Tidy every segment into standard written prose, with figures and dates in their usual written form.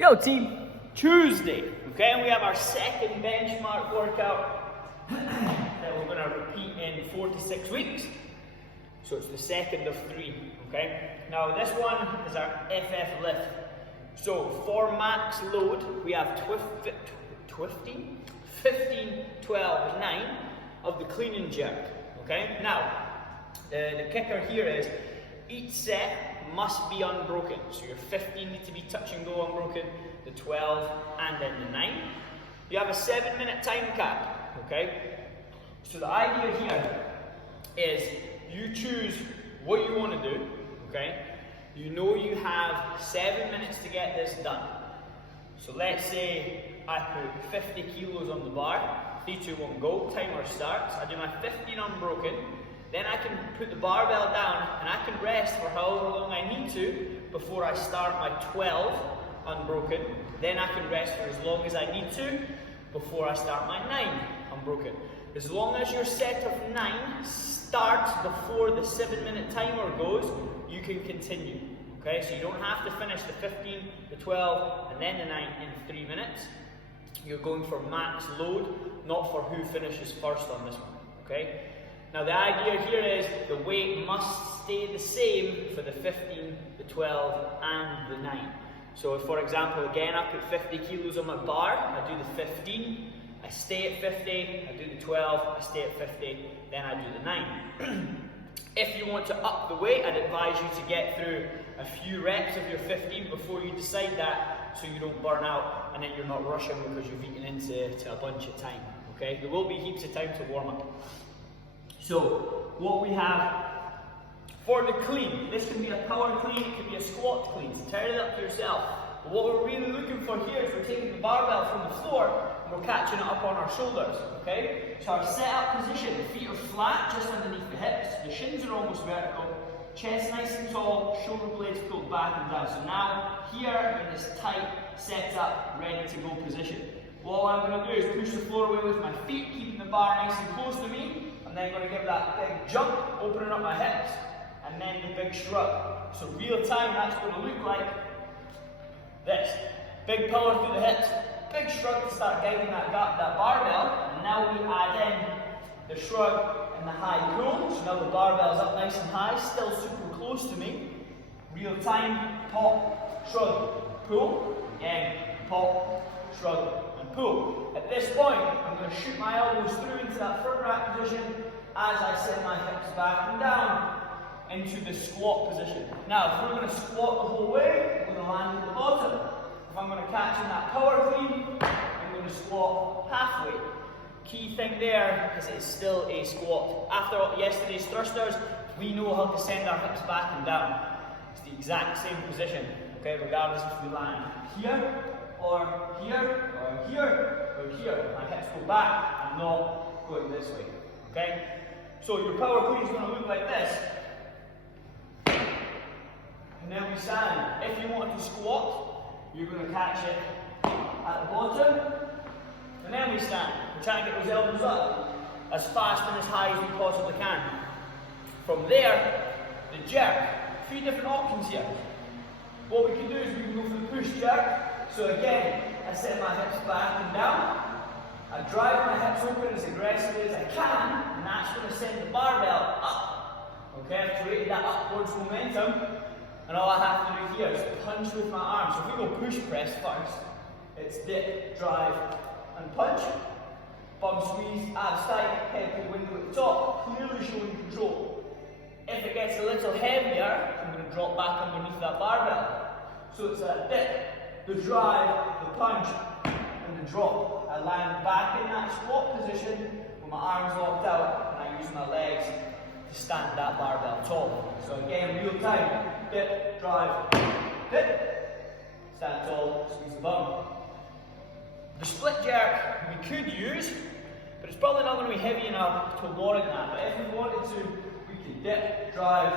Yo team, Tuesday, okay, and we have our second benchmark workout that we're going to repeat in 4 to 6 weeks. So it's the second of 3, okay. Now this one is our FF lift. So for max load, we have 15, 12, 9 of the clean and jerk, okay. Now, the kicker here is each set must be unbroken. So your 15 need to be touch and go unbroken, the 12 and then the 9. You have a 7-minute time cap, okay? So the idea here is you choose what you want to do, okay? You know you have 7 minutes to get this done. So let's say I put 50 kilos on the bar, 3, 2, 1, go, timer starts, I do my 15 unbroken, then I can put the barbell down and I can rest for however long I need to before I start my 12 unbroken. Then I can rest for as long as I need to before I start my 9 unbroken. As long as your set of 9 starts before the 7-minute timer goes, you can continue. Okay, so you don't have to finish the 15, the 12, and then the 9 in 3 minutes. You're going for max load, not for who finishes first on this one. Okay. Now the idea here is the weight must stay the same for the 15, the 12 and the 9. So if, for example, again I put 50 kilos on my bar, I do the 15, I stay at 50, I do the 12, I stay at 50, then I do the 9. If you want to up the weight, I'd advise you to get through a few reps of your 15 before you decide that, so you don't burn out and then you're not rushing because you've eaten into a bunch of time. Okay, there will be heaps of time to warm up. So, what we have for the clean, this can be a power clean, it can be a squat clean, so turn it up to yourself. But what we're really looking for here is we're taking the barbell from the floor and we're catching it up on our shoulders, okay? So our set-up position, the feet are flat just underneath the hips, the shins are almost vertical, chest nice and tall, shoulder blades pulled back and down. So now, here in this tight, set-up, ready to go position. What I'm going to do is push the floor away with my feet, keeping the bar nice and close to me. And then I'm going to give that big jump, opening up my hips, and then the big shrug. So real time, that's going to look like this. Big power through the hips, big shrug to start guiding that barbell. And now we add in the shrug and the high pull. So now the barbell's up nice and high, still super close to me. Real time, pop, shrug, pull. Again, pop, shrug, and pull. At this point, I'm going to shoot my elbows through into that front rack position as I send my hips back and down into the squat position. Now, if we're going to squat the whole way, we're going to land at the bottom. If I'm going to catch in that power clean, I'm going to squat halfway. Key thing there is it's still a squat. After yesterday's thrusters, we know how to send our hips back and down. It's the exact same position, okay, regardless if we land here, or here, or here, or here. My hips go back, I'm not going this way, okay? So your power clean is going to look like this. And then we stand. If you want to squat, you're going to catch it at the bottom. And then we stand. We're trying to get those elbows up as fast and as high as we possibly can. From there, the jerk. 3 different options here. What we can do is we can go for the push jerk. So again, I send my hips back and down. I drive my hips open as aggressively as I can, and that's going to send the barbell up. Okay, I've created that upwards momentum, and all I have to do here is punch with my arms. So if we go push press first, it's dip, drive, and punch. Bum squeeze, abs tight, head pull window at the top, clearly showing control. If it gets a little heavier, I'm going to drop back underneath that barbell. So it's a dip, the drive, the punch, and the drop. I land back in that squat position with my arms locked out, and I use my legs to stand that barbell tall. So again, real time, dip, drive, dip, stand tall, squeeze the bum. The split jerk we could use, but it's probably not going to be heavy enough to warrant that. But if we wanted to, we could dip, drive,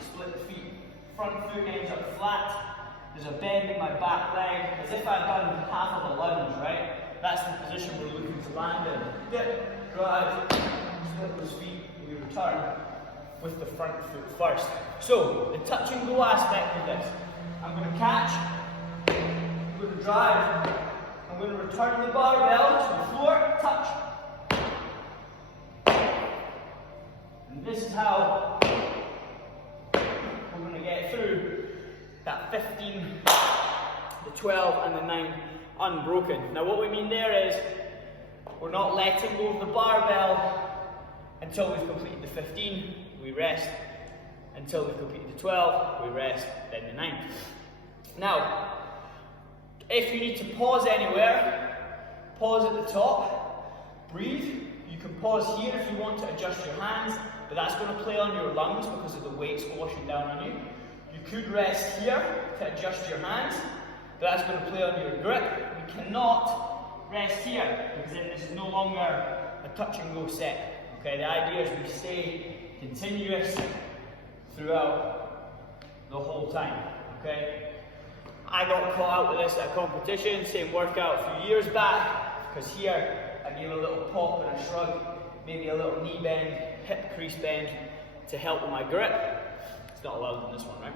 split the feet. Front foot ends up flat. There's a bend in my back leg, as if I'd done half of a lunge, right? That's the position we're looking to land in. Dip, drive, split those feet, and we return with the front foot first. So, the touch and go aspect of this. I'm going to catch with going to drive. I'm going to return the barbell to the floor, touch. And this is how we're going to get through that 15, the 12 and the 9 unbroken. Now what we mean there is, we're not letting go of the barbell until we've completed the 15, we rest. Until we've completed the 12, we rest, then the 9. Now, if you need to pause anywhere, pause at the top, breathe. You can pause here if you want to adjust your hands, but that's going to play on your lungs because of the weight squashing down on you. You could rest here to adjust your hands, but that's going to play on your grip. We cannot rest here because then this is no longer a touch and go set. Okay, the idea is we stay continuous throughout the whole time. Okay, I got caught out with this at a competition, same workout a few years back, because here I gave a little pop and a shrug, maybe a little knee bend, hip crease bend to help with my grip. It's not allowed in this one, right?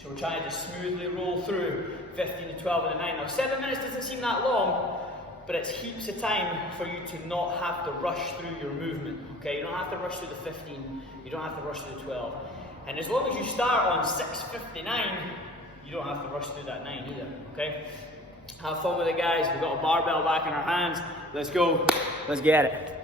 So we're trying to smoothly roll through 15 to 12 and a 9. Now 7 minutes doesn't seem that long, but it's heaps of time for you to not have to rush through your movement. Okay, you don't have to rush through the 15, you don't have to rush through the 12. And as long as you start on 6:59, you don't have to rush through that 9 either, okay? Have fun with it, guys. We've got a barbell back in our hands. Let's go. Let's get it.